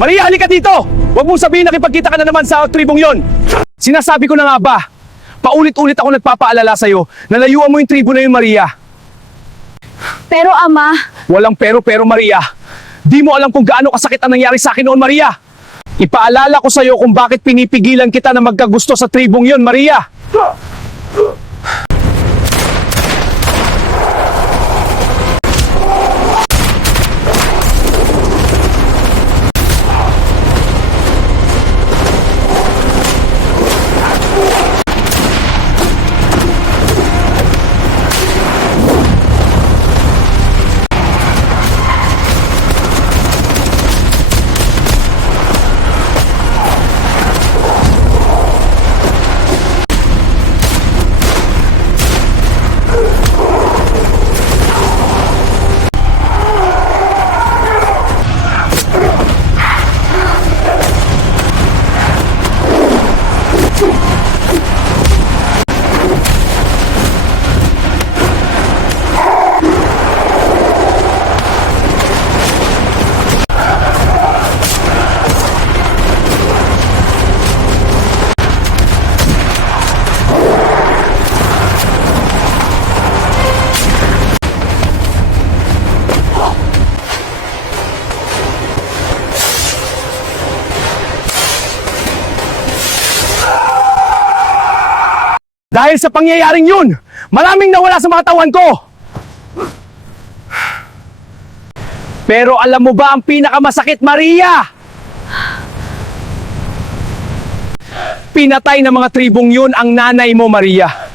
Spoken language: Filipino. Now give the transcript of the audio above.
Maria, halika dito! Huwag mong sabihin nakipagkita ka na naman sa tribong yon. Sinasabi ko na nga ba, paulit-ulit ako nagpapaalala sa'yo na layuan mo yung tribo na yun, Maria. Pero Ama, Walang pero, Maria. Di mo alam kung gaano kasakit ang nangyari sa akin noon, Maria. Ipaalala ko sa'yo kung bakit pinipigilan kita na magkagusto sa tribong yon, Maria. Dahil sa pangyayaring yun, maraming nawala sa mga tawan ko. Pero alam mo ba ang pinakamasakit, Maria? Pinatay ng mga tribong yun ang nanay mo, Maria.